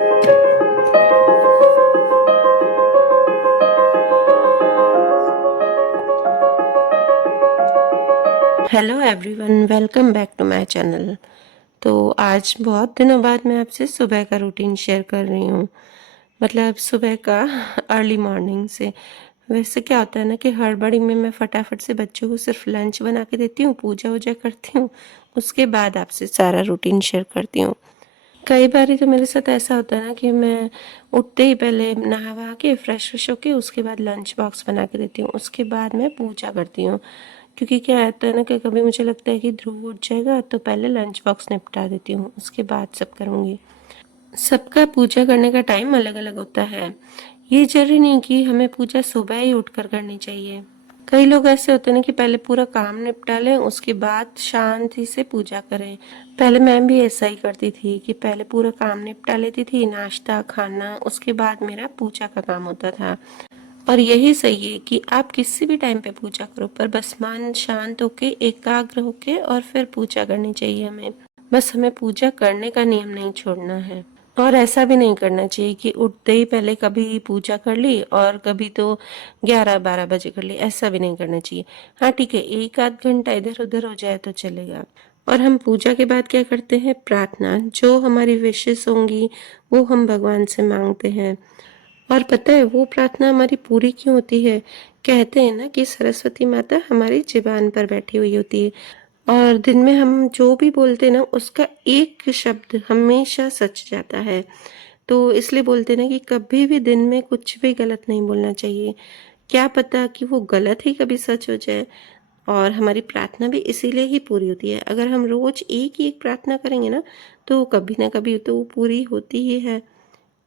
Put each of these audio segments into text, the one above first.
Hello everyone, welcome back to my channel. तो आज बहुत दिनों बाद मैं आपसे सुबह का रूटीन शेयर कर रही हूँ। मतलब सुबह का अर्ली मॉर्निंग से। वैसे क्या होता है ना कि हड़बड़ी में मैं फटाफट से बच्चों को सिर्फ लंच बना के देती हूँ, पूजा वूजा करती हूँ, उसके बाद आपसे सारा रूटीन शेयर करती हूँ। कई बार तो मेरे साथ ऐसा होता है ना कि मैं उठते ही पहले नहा वहा के फ्रेश व्रेश होके उसके बाद लंच बॉक्स बना के देती हूँ, उसके बाद मैं पूजा करती हूँ। क्योंकि क्या होता है ना कि कभी मुझे लगता है कि ध्रुव उठ जाएगा तो पहले लंच बॉक्स निपटा देती हूँ, उसके बाद सब करूँगी। सबका पूजा करने का टाइम अलग अलग होता है। ये जरूरी नहीं कि हमें पूजा सुबह ही उठकर करनी चाहिए। कई लोग ऐसे होते हैं ना कि पहले पूरा काम निपटा लें, उसके बाद शांति से पूजा करें। पहले मैं भी ऐसा ही करती थी कि पहले पूरा काम निपटा लेती थी, नाश्ता खाना, उसके बाद मेरा पूजा का काम होता था। और यही सही है कि आप किसी भी टाइम पे पूजा करो, पर बस मन शांत होके एकाग्र होके और फिर पूजा करनी चाहिए हमें। बस हमें पूजा करने का नियम नहीं छोड़ना है। और ऐसा भी नहीं करना चाहिए कि उठते ही पहले कभी पूजा कर ली और कभी तो 11-12 बजे कर ली, ऐसा भी नहीं करना चाहिए। हाँ ठीक है, एक आध घंटा इधर उधर हो जाए तो चलेगा। और हम पूजा के बाद क्या करते हैं? प्रार्थना। जो हमारी विशेष होंगी वो हम भगवान से मांगते हैं। और पता है वो प्रार्थना हमारी पूरी क्यों होती है? कहते हैं ना कि सरस्वती माता हमारी ज़ुबान पर बैठी हुई होती है और दिन में हम जो भी बोलते हैं ना उसका एक शब्द हमेशा सच जाता है। तो इसलिए बोलते हैं ना कि कभी भी दिन में कुछ भी गलत नहीं बोलना चाहिए। क्या पता कि वो गलत ही कभी सच हो जाए। और हमारी प्रार्थना भी इसीलिए ही पूरी होती है। अगर हम रोज एक ही एक प्रार्थना करेंगे ना तो कभी ना कभी तो वो पूरी होती ही है।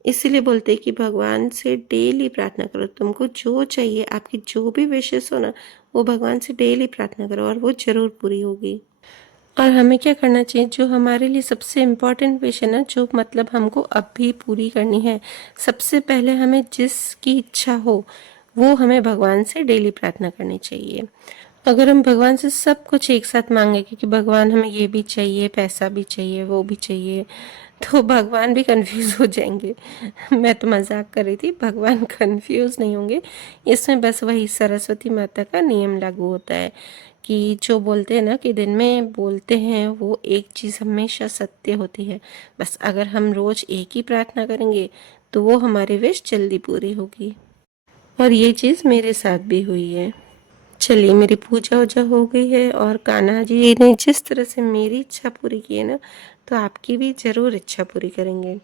इसीलिए बोलते हैं कि भगवान से डेली प्रार्थना करो। तुमको जो चाहिए, आपकी जो भी विशेष हो ना, वो भगवान से डेली प्रार्थना करो और वो जरूर पूरी होगी। और हमें क्या करना चाहिए? जो हमारे लिए सबसे इम्पोर्टेंट विश है ना, जो मतलब हमको अभी पूरी करनी है, सबसे पहले हमें जिसकी इच्छा हो वो हमें भगवान से डेली प्रार्थना करनी चाहिए। अगर हम भगवान से सब कुछ एक साथ मांगे कि भगवान हमें ये भी चाहिए, पैसा भी चाहिए, वो भी चाहिए, तो भगवान भी कंफ्यूज हो जाएंगे। मैं तो मजाक कर रही थी, भगवान कंफ्यूज नहीं होंगे। इसमें बस वही सरस्वती माता का नियम लागू होता है कि जो बोलते हैं ना कि दिन में बोलते हैं वो एक चीज़ हमेशा सत्य होती है। बस अगर हम रोज एक ही प्रार्थना करेंगे तो वो हमारी विश जल्दी पूरी होगी। और ये चीज़ मेरे साथ भी हुई है। चलिए, मेरी पूजा वूजा हो गई है और कान्हा जी ने जिस तरह से मेरी इच्छा पूरी की है ना, तो आपकी भी ज़रूर इच्छा पूरी करेंगे।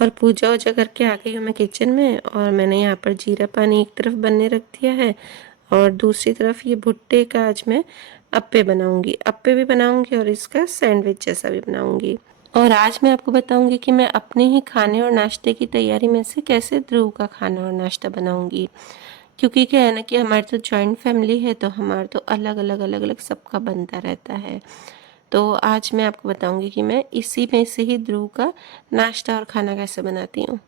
और पूजा वूजा करके आ गई हूँ मैं किचन में और मैंने यहाँ पर जीरा पानी एक तरफ बनने रख दिया है और दूसरी तरफ ये भुट्टे का आज मैं अप्पे बनाऊंगी। अप्पे भी बनाऊंगी और इसका सैंडविच जैसा भी बनाऊंगी। और आज मैं आपको बताऊंगी कि मैं अपने ही खाने और नाश्ते की तैयारी में से कैसे ध्रुव का खाना और नाश्ता बनाऊंगी। क्योंकि क्या है ना कि हमारी तो जॉइंट फैमिली है, तो हमारा तो अलग अलग सबका बनता रहता है। तो आज मैं आपको बताऊंगी कि मैं इसी में से ही ध्रुव का नाश्ता और खाना कैसे बनाती हूँ।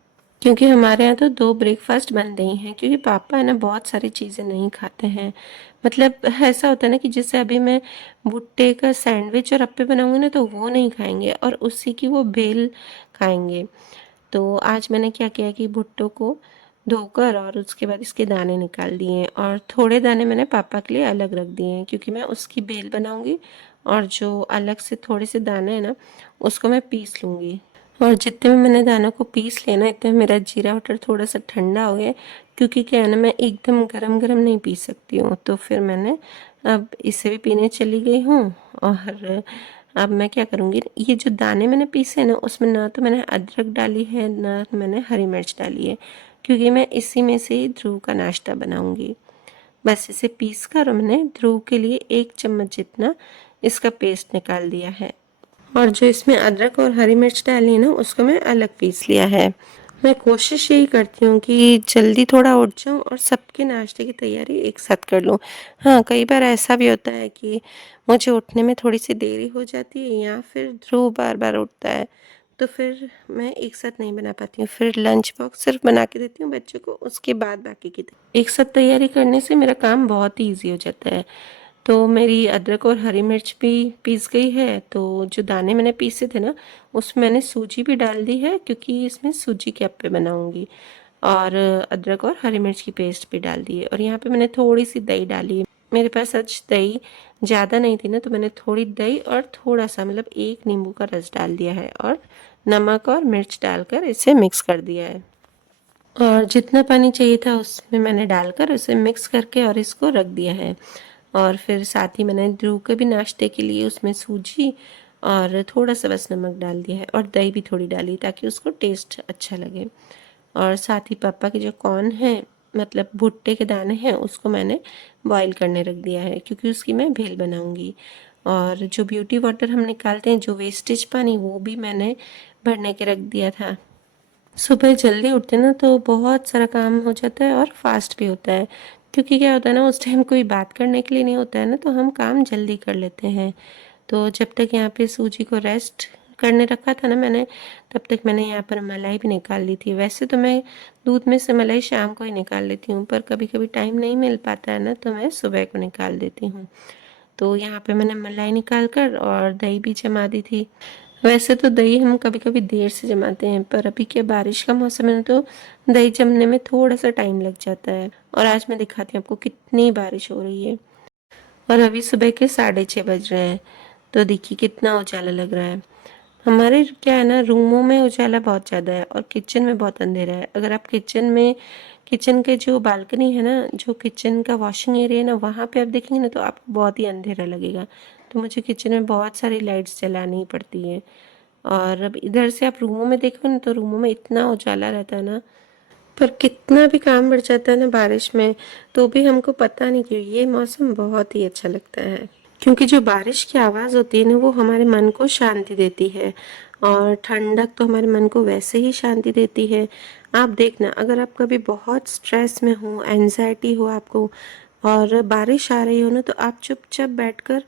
क्योंकि हमारे यहाँ तो 2 ब्रेकफास्ट बनते ही हैं, क्योंकि पापा है ना बहुत सारी चीज़ें नहीं खाते हैं। मतलब ऐसा होता है ना कि जैसे अभी मैं भुट्टे का सैंडविच और अप्पे बनाऊंगी ना तो वो नहीं खाएंगे और उसी की वो भेल खाएंगे। तो आज मैंने क्या किया कि भुट्टो को धोकर और उसके बाद इसके दाने निकाल दिए और थोड़े दाने मैंने पापा के लिए अलग रख दिए हैं, क्योंकि मैं उसकी बेल बनाऊंगी और जो अलग से थोड़े से दाने हैं ना उसको मैं पीस लूँगी। और जितने में मैंने दानों को पीस लिया ना, इतने में मेरा जीरा वाटर थोड़ा सा ठंडा हो गया। क्योंकि क्या है ना, मैं एकदम गरम गरम नहीं पी सकती हूँ, तो फिर मैंने अब इसे भी पीने चली गई हूँ। और अब मैं क्या करूँगी, ये जो दाने मैंने पीसे ना उसमें ना तो मैंने अदरक डाली है ना मैंने हरी मिर्च डाली है, क्योंकि मैं इसी में से ही ध्रुव का नाश्ता बनाऊँगी। बस इसे पीस कर मैंने ध्रुव के लिए 1 चम्मच जितना इसका पेस्ट निकाल दिया है। और जो इसमें अदरक और हरी मिर्च डाली है ना उसको मैं अलग पीस लिया है। मैं कोशिश यही करती हूँ कि जल्दी थोड़ा उठ जाऊँ और सबके नाश्ते की तैयारी एक साथ कर लूँ। हाँ, कई बार ऐसा भी होता है कि मुझे उठने में थोड़ी सी देरी हो जाती है या फिर ध्रुव बार बार उठता है, तो फिर मैं एक साथ नहीं बना पाती हूँ। फिर लंच बॉक्स सिर्फ बना के देती हूँ बच्चों को, उसके बाद बाकी की एक साथ तैयारी करने से मेरा काम बहुत ही ईजी हो जाता है। तो मेरी अदरक और हरी मिर्च भी पीस गई है। तो जो दाने मैंने पीसे थे ना, उसमें मैंने सूजी भी डाल दी है, क्योंकि इसमें सूजी के अप्पे बनाऊंगी। और अदरक और हरी मिर्च की पेस्ट भी डाल दी है। और यहाँ पे मैंने थोड़ी सी दही डाली है। मेरे पास आज दही ज़्यादा नहीं थी ना, तो मैंने थोड़ी दही और थोड़ा सा मतलब एक नींबू का रस डाल दिया है, और नमक और मिर्च डालकर इसे मिक्स कर दिया है। और जितना पानी चाहिए था उसमें मैंने डालकर उसे मिक्स करके और इसको रख दिया है। और फिर साथ ही मैंने ध्रुव के भी नाश्ते के लिए उसमें सूजी और थोड़ा सा बस नमक डाल दिया है, और दही भी थोड़ी डाली ताकि उसको टेस्ट अच्छा लगे। और साथ ही पापा के जो कॉर्न है, मतलब भुट्टे के दाने हैं, उसको मैंने बॉईल करने रख दिया है, क्योंकि उसकी मैं भेल बनाऊंगी। और जो ब्यूटी वाटर हम निकालते हैं, जो वेस्टेज पानी, वो भी मैंने भरने के रख दिया था। सुबह जल्दी उठते ना तो बहुत सारा काम हो जाता है और फास्ट भी होता है, क्योंकि क्या होता है ना, उस टाइम कोई बात करने के लिए नहीं होता है ना, तो हम काम जल्दी कर लेते हैं। तो जब तक यहाँ पे सूजी को रेस्ट करने रखा था ना मैंने, तब तक मैंने यहाँ पर मलाई भी निकाल ली थी। वैसे तो मैं दूध में से मलाई शाम को ही निकाल लेती हूँ, पर कभी कभी टाइम नहीं मिल पाता है ना, तो मैं सुबह को निकाल देती हूँ। तो यहाँ पे मैंने मलाई निकाल कर और दही भी जमा दी थी। वैसे तो दही हम कभी कभी देर से जमाते हैं, पर अभी क्या बारिश का मौसम है ना, तो दही जमने में थोड़ा सा टाइम लग जाता है। और आज मैं दिखाती हूँ आपको कितनी बारिश हो रही है। और अभी सुबह के 6:30 बज रहे हैं, तो देखिए कितना उजाला लग रहा है। हमारे क्या है ना, रूमों में उजाला बहुत ज़्यादा है और किचन में बहुत अंधेरा है। अगर आप किचन के जो बालकनी है ना, जो किचन का वॉशिंग एरिया है ना, वहाँ पे आप देखेंगे ना, तो आपको बहुत ही अंधेरा लगेगा। तो मुझे किचन में बहुत सारी लाइट्स जलानी पड़ती है। और अब इधर से आप रूमों में देखो ना, तो रूमों में इतना उजाला रहता है ना, पर कितना भी काम बढ़ जाता है ना बारिश में, तो भी हमको पता नहीं क्यों ये मौसम बहुत ही अच्छा लगता है। क्योंकि जो बारिश की आवाज़ होती है ना, वो हमारे मन को शांति देती है। और ठंडक तो हमारे मन को वैसे ही शांति देती है। आप देखना, अगर आप कभी बहुत स्ट्रेस में हो, एंजाइटी हो आपको, और बारिश आ रही हो ना, तो आप चुपचाप बैठकर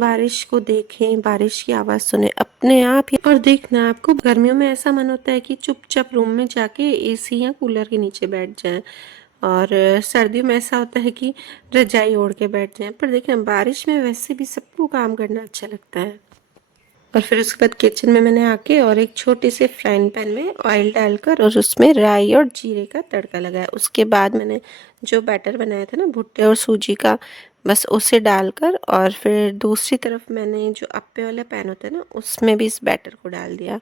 बारिश को देखें, बारिश की आवाज़ सुने अपने आप ही। और देखना, आपको गर्मियों में ऐसा मन होता है कि चुपचाप रूम में जाके एसी या कूलर के नीचे बैठ जाएं, और सर्दियों में ऐसा होता है कि रजाई ओढ़ के बैठ जाएं। पर देखना, बारिश में वैसे भी सबको काम करना अच्छा लगता है। और फिर उसके बाद किचन में मैंने आके और एक छोटे से फ्राइंग पैन में ऑयल डालकर और उसमें राई और जीरे का तड़का लगाया। उसके बाद मैंने जो बैटर बनाया था ना भुट्टे और सूजी का, बस उसे डालकर, और फिर दूसरी तरफ मैंने जो अप्पे वाला पैन होता है ना, उसमें भी इस बैटर को डाल दिया।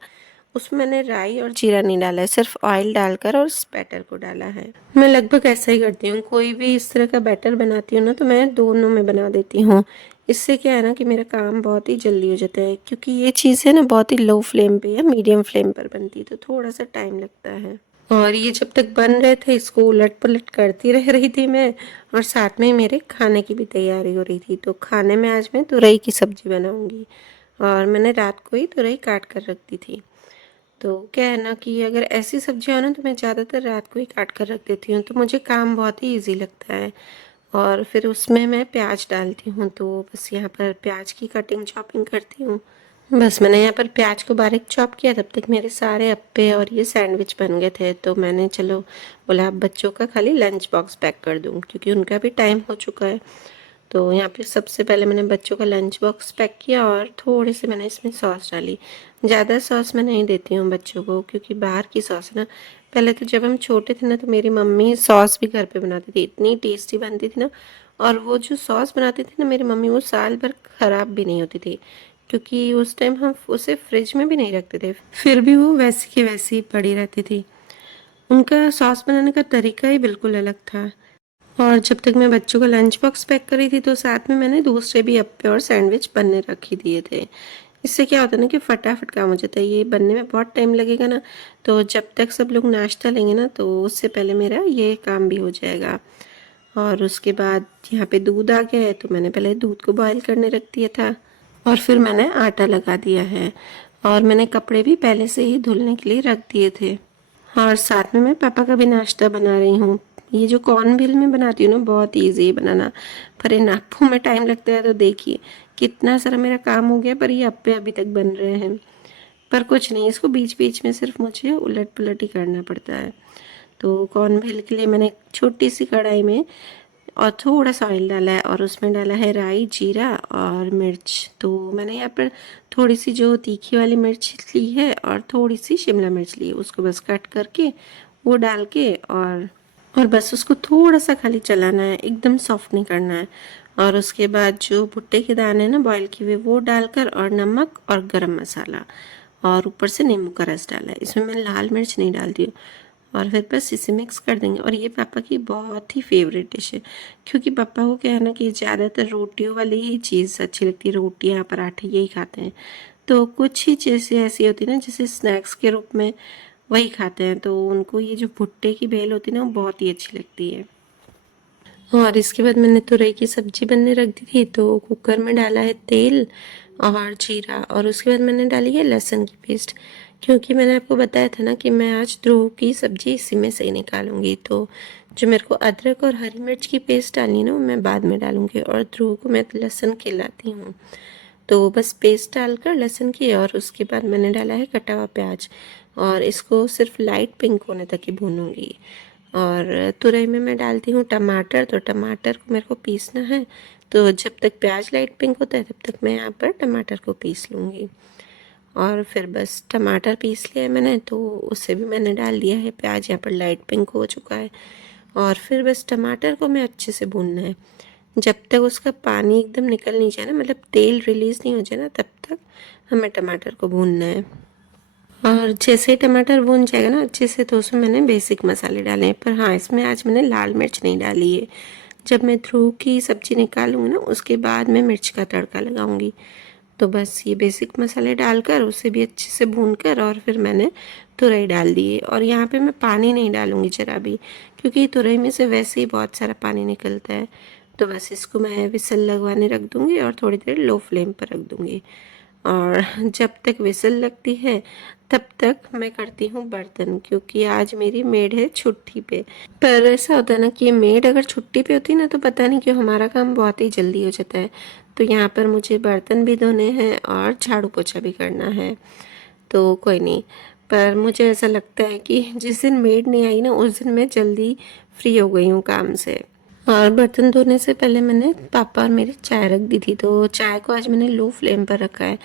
उसमें मैंने राई और जीरा नहीं डाला है, सिर्फ ऑयल डालकर और इस बैटर को डाला है। मैं लगभग ऐसा ही करती हूँ, कोई भी इस तरह का बैटर बनाती हूँ ना, तो मैं दोनों में बना देती हूँ। इससे क्या है ना कि मेरा काम बहुत ही जल्दी हो जाता है, क्योंकि ये चीज़ें ना बहुत ही लो फ्लेम पे या मीडियम फ्लेम पर बनती है, तो थोड़ा सा टाइम लगता है। और ये जब तक बन रहे थे, इसको उलट पलट करती रह रही थी मैं, और साथ में मेरे खाने की भी तैयारी हो रही थी। तो खाने में आज मैं तुरई की सब्जी बनाऊंगी, और मैंने रात को ही तुरई काट कर रख दी थी। तो क्या है ना कि अगर ऐसी सब्जियां हो ना, तो मैं ज़्यादातर रात को ही काट कर रख देती हूँ, तो मुझे काम बहुत ही इजी लगता है। और फिर उसमें मैं प्याज डालती हूँ, तो बस यहाँ पर प्याज की कटिंग चॉपिंग करती हूँ। बस मैंने यहाँ पर प्याज को बारीक चॉप किया, तब तक मेरे सारे अप्पे और ये सैंडविच बन गए थे। तो मैंने चलो बोला, अब बच्चों का खाली लंच बॉक्स पैक कर दूँ, क्योंकि उनका भी टाइम हो चुका है। तो यहाँ पे सबसे पहले मैंने बच्चों का लंच बॉक्स पैक किया, और थोड़ी सी मैंने इसमें सॉस डाली। ज़्यादा सॉस मैं नहीं देती हूँ बच्चों को, क्योंकि बाहर की सॉस है ना, पहले तो जब हम छोटे थे ना, तो मेरी मम्मी सॉस भी घर पे बनाती थी, इतनी टेस्टी बनती थी ना। और वो जो सॉस बनाती थी ना मेरी मम्मी, वो साल भर ख़राब भी नहीं होती थी, क्योंकि उस टाइम हम उसे फ्रिज में भी नहीं रखते थे, फिर भी वो वैसी की वैसी पड़ी रहती थी। उनका सॉस बनाने का तरीका ही बिल्कुल अलग था। और जब तक मैं बच्चों का लंच बॉक्स पैक करी थी, तो साथ में मैंने दूसरे भी अप्पे और सैंडविच बनने रख ही दिए थे। इससे क्या होता है ना कि फटाफट काम हो जाता है, ये बनने में बहुत टाइम लगेगा ना, तो जब तक सब लोग नाश्ता लेंगे ना, तो उससे पहले मेरा ये काम भी हो जाएगा। और उसके बाद यहाँ पे दूध आ गया है, तो मैंने पहले दूध को बॉयल करने रख दिया था, और फिर मैंने आटा लगा दिया है। और मैंने कपड़े भी पहले से ही धुलने के लिए रख दिए थे। और साथ में मैं पापा का भी नाश्ता बना रही हूँ। ये जो कॉर्नभिल में बनाती हूँ ना, बहुत ईजी है बनाना, पर इन अप्पों में टाइम लगता है। तो देखिए कितना सारा मेरा काम हो गया, पर ये अप्पे अभी तक बन रहे हैं। पर कुछ नहीं, इसको बीच बीच में सिर्फ मुझे उलट पुलट ही करना पड़ता है। तो कॉर्नभिल के लिए मैंने एक छोटी सी कढ़ाई में और थोड़ा सा ऑयल डाला है और उसमें डाला है राई, जीरा और मिर्च। तो मैंने यहाँ पर थोड़ी सी जो तीखी वाली मिर्च ली है और थोड़ी सी शिमला मिर्च ली है, उसको बस कट करके वो डाल के और बस उसको थोड़ा सा खाली चलाना है, एकदम सॉफ्ट नहीं करना है। और उसके बाद जो भुट्टे के दाने ना बॉईल किए हुए वो डालकर और नमक और गरम मसाला और ऊपर से नींबू का रस डाला है। इसमें मैं लाल मिर्च नहीं डालती हूँ। और फिर बस इसे मिक्स कर देंगे। और ये पापा की बहुत ही फेवरेट डिश है, क्योंकि पापा को क्या है ना कि ज़्यादातर रोटियों वाली ही चीज़ अच्छी लगती है, रोटियाँ पराठे यही खाते हैं। तो कुछ ही चीज़ें ऐसी होती है ना जैसे स्नैक्स के रूप में वही खाते हैं, तो उनको ये जो भुट्टे की बेल होती है ना वो बहुत ही अच्छी लगती है। और इसके बाद मैंने तुरई की सब्जी बनने रख दी थी, तो कुकर में डाला है तेल और जीरा और उसके बाद मैंने डाली है लहसुन की पेस्ट, क्योंकि मैंने आपको बताया था ना कि मैं आज ध्रुव की सब्जी इसी में से ही निकालूंगी। तो जो मेरे को अदरक और हरी मिर्च की पेस्ट डालनी ना वो मैं बाद में डालूंगी, और ध्रुव को मैं लहसुन खिलाती हूँ। तो बस पेस्ट डालकर लहसुन की और उसके बाद मैंने डाला है कटा हुआ प्याज और इसको सिर्फ लाइट पिंक होने तक ही भूनूंगी। और तुरई में मैं डालती हूँ टमाटर, तो टमाटर को मेरे को पीसना है, तो जब तक प्याज लाइट पिंक होता है तब तक मैं यहाँ पर टमाटर को पीस लूँगी। और फिर बस टमाटर पीस लिया है मैंने, तो उसे भी मैंने डाल दिया है, प्याज यहाँ पर लाइट पिंक हो चुका है। और फिर बस टमाटर को मैं अच्छे से भूनना है, जब तक उसका पानी एकदम निकल नहीं जाए ना, मतलब तेल रिलीज़ नहीं हो जाए ना, तब तक हमें टमाटर को भूनना है। और जैसे ही टमाटर भून जाएगा ना अच्छे से, तो उसमें मैंने बेसिक मसाले डाले हैं, पर हाँ इसमें आज मैंने लाल मिर्च नहीं डाली है। जब मैं ध्रुव की सब्ज़ी निकालूंगी ना उसके बाद मैं मिर्च का तड़का लगाऊंगी। तो बस ये बेसिक मसाले डालकर उसे भी अच्छे से भून कर और फिर मैंने तुरई डाल दी है। और यहाँ पे मैं पानी नहीं डालूंगी ज़रा भी, क्योंकि तुरई में से वैसे ही बहुत सारा पानी निकलता है। तो बस इसको मैं विसल लगवाने रख दूँगी और थोड़ी देर लो फ्लेम पर रख दूँगी। और जब तक विसल लगती है तब तक मैं करती हूँ बर्तन, क्योंकि आज मेरी मेड है छुट्टी पे। पर ऐसा होता है ना कि मेड अगर छुट्टी पे होती है ना तो पता नहीं क्यों हमारा काम बहुत ही जल्दी हो जाता है। तो यहाँ पर मुझे बर्तन भी धोने हैं और झाड़ू पोछा भी करना है। तो कोई नहीं, पर मुझे ऐसा लगता है कि जिस दिन मेड नहीं आई ना उस दिन मैं जल्दी फ्री हो गई हूँ काम से। और बर्तन धोने से पहले मैंने पापा और मेरी चाय रख दी थी, तो चाय को आज मैंने लो फ्लेम पर रखा है,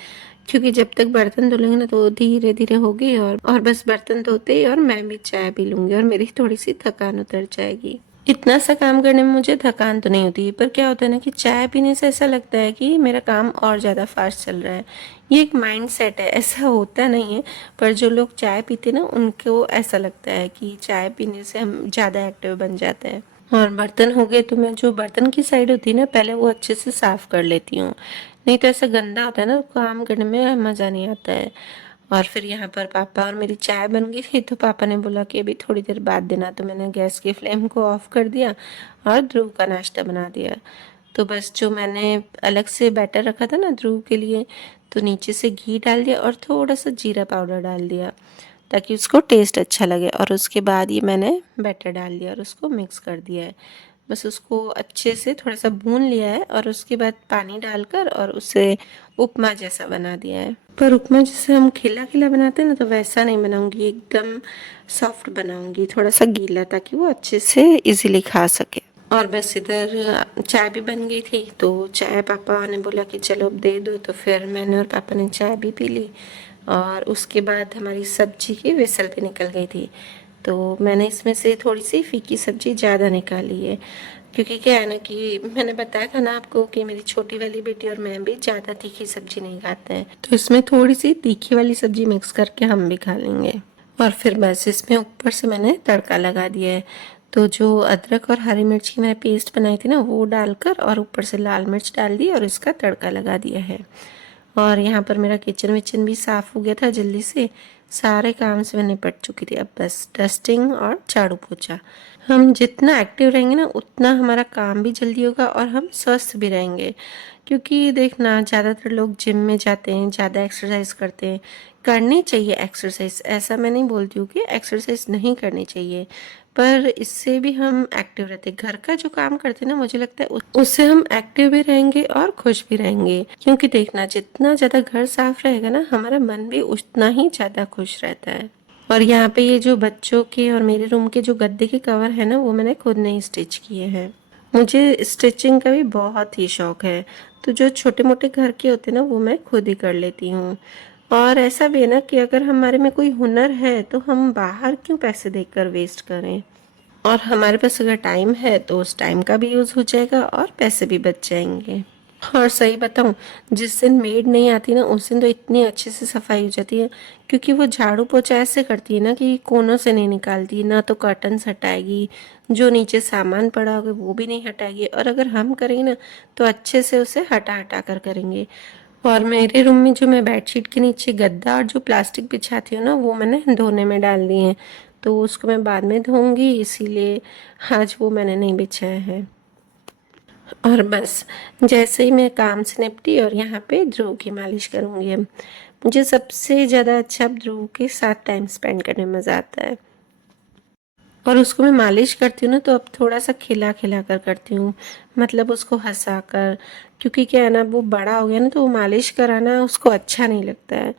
क्योंकि जब तक बर्तन धुलेंगे ना तो धीरे धीरे होगी। और बस बर्तन धोते ही और मैं भी चाय पी लूँगी और मेरी थोड़ी सी थकान उतर जाएगी। इतना सा काम करने में मुझे थकान तो नहीं होती, पर क्या होता है ना कि चाय पीने से ऐसा लगता है कि मेरा काम और ज़्यादा फास्ट चल रहा है। ये एक माइंड सेट है, ऐसा होता नहीं है, पर जो लोग चाय पीते ना उनको ऐसा लगता है कि चाय पीने से हम ज़्यादा एक्टिव बन जाते हैं। और बर्तन हो गए तो मैं जो बर्तन की साइड होती है ना पहले वो अच्छे से साफ़ कर लेती हूँ, नहीं तो ऐसा गंदा होता है ना काम करने में मज़ा नहीं आता है। और फिर यहाँ पर पापा और मेरी चाय बन गई थी, तो पापा ने बोला कि अभी थोड़ी देर बाद देना, तो मैंने गैस की फ्लेम को ऑफ कर दिया और ध्रुव का नाश्ता बना दिया। तो बस जो मैंने अलग से बैटर रखा था ना ध्रुव के लिए, तो नीचे से घी डाल दिया और थोड़ा सा जीरा पाउडर डाल दिया ताकि उसको टेस्ट अच्छा लगे। और उसके बाद ये मैंने बैटर डाल दिया और उसको मिक्स कर दिया है। बस उसको अच्छे से थोड़ा सा भून लिया है और उसके बाद पानी डालकर और उसे उपमा जैसा बना दिया है। पर उपमा जैसे हम खिला खिला बनाते हैं ना तो वैसा नहीं बनाऊंगी, एकदम सॉफ्ट बनाऊंगी, थोड़ा सा गीला, ताकि वो अच्छे से इजीली खा सके। और बस इधर चाय भी बन गई थी, तो चाय पापा ने बोला कि चलो अब दे दो, तो फिर मैंने और पापा ने चाय भी पी ली। और उसके बाद हमारी सब्जी की विसल भी निकल गई थी, तो मैंने इसमें से थोड़ी सी फीकी सब्जी ज़्यादा निकाली है, क्योंकि क्या है ना कि मैंने बताया था ना आपको कि मेरी छोटी वाली बेटी और मैं भी ज़्यादा तीखी सब्जी नहीं खाते हैं, तो इसमें थोड़ी सी तीखी वाली सब्जी मिक्स करके हम भी खा लेंगे। और फिर बस इसमें ऊपर से मैंने तड़का लगा दिया है। तो जो अदरक और हरी मिर्च की मैंने पेस्ट बनाई थी ना वो डालकर और ऊपर से लाल मिर्च डाल दी और इसका तड़का लगा दिया है। और यहाँ पर मेरा किचन विचन भी साफ़ हो गया था जल्दी से, सारे काम से मैं निपट चुकी थी। अब बस डस्टिंग और झाड़ू पोछा। हम जितना एक्टिव रहेंगे ना उतना हमारा काम भी जल्दी होगा और हम स्वस्थ भी रहेंगे, क्योंकि देखना ज़्यादातर लोग जिम में जाते हैं, ज़्यादा एक्सरसाइज करते हैं। करनी चाहिए एक्सरसाइज, ऐसा मैं नहीं बोलती हूँ कि एक्सरसाइज नहीं करनी चाहिए, पर इससे भी हम एक्टिव रहते हैं। घर का जो काम करते हैं ना मुझे लगता है उससे हम एक्टिव भी रहेंगे और खुश भी रहेंगे, क्योंकि देखना जितना ज़्यादा घर साफ रहेगा ना हमारा मन भी उतना ही ज़्यादा खुश रहता है। और यहाँ पे ये जो बच्चों के और मेरे रूम के जो गद्दे के कवर है ना वो मैंने खुद नहीं स्टिच किए हैं। मुझे स्टिचिंग का भी बहुत ही शौक है, तो जो छोटे-मोटे घर के होते हैं ना वो मैं खुद ही कर लेती हूँ। और ऐसा भी है ना कि अगर हमारे में कोई हुनर है तो हम बाहर क्यों पैसे देकर वेस्ट करें? और हमारे पास अगर टाइम है तो उस टाइम का भी यूज़ हो जाएगा और पैसे भी बच जाएँगे। और सही बताऊँ, जिस दिन मेड नहीं आती ना उस दिन तो इतनी अच्छे से सफाई हो जाती है, क्योंकि वो झाड़ू पोछा ऐसे करती है ना कि कोनों से नहीं निकालती, ना तो कर्टन्स हटाएगी, जो नीचे सामान पड़ा होगा वो भी नहीं हटाएगी, और अगर हम करेंगे ना तो अच्छे से उसे हटा-हटा कर करेंगे। और मेरे रूम में जो मैं बेडशीट के नीचे गद्दा और जो प्लास्टिक बिछाती हूँ ना वो मैंने धोने में डाल दिए हैं, तो उसको मैं बाद में धोऊँगी, इसीलिए आज वो मैंने नहीं बिछाया है। और बस जैसे ही मैं काम से निपटी और यहाँ पे ध्रुव की मालिश करूँगी अब। मुझे सबसे ज़्यादा अच्छा ध्रुव के साथ टाइम स्पेंड करने में मज़ा आता है। और उसको मैं मालिश करती हूँ ना तो अब थोड़ा-सा खिला-खिला कर करती हूँ, मतलब उसको हँसाकर, क्योंकि क्या है ना वो बड़ा हो गया ना तो वो मालिश कराना उसको अच्छा नहीं लगता है।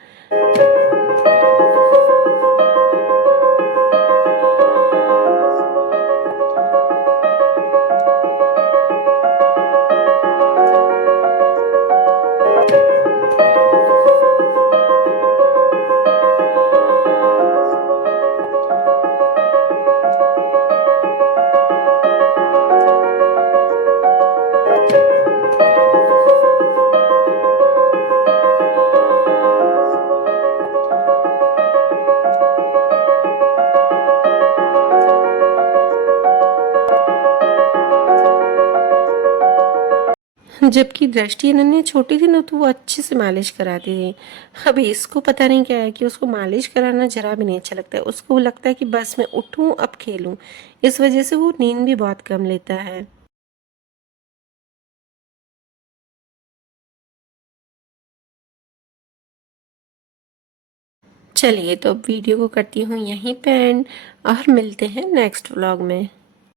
जबकि दृष्टि अनन्या छोटी थी ना तो वो अच्छे से मालिश कराती थी। अब इसको पता नहीं क्या है कि उसको मालिश कराना ज़रा भी नहीं अच्छा लगता है। उसको लगता है कि बस मैं उठूँ अब खेलूँ। इस वज़ह से वो नींद भी बहुत कम लेता है। चलिए तो अब वीडियो को करती हूँ यहीं पे एंड, और मिलते हैं नेक्स्ट व्लॉग में।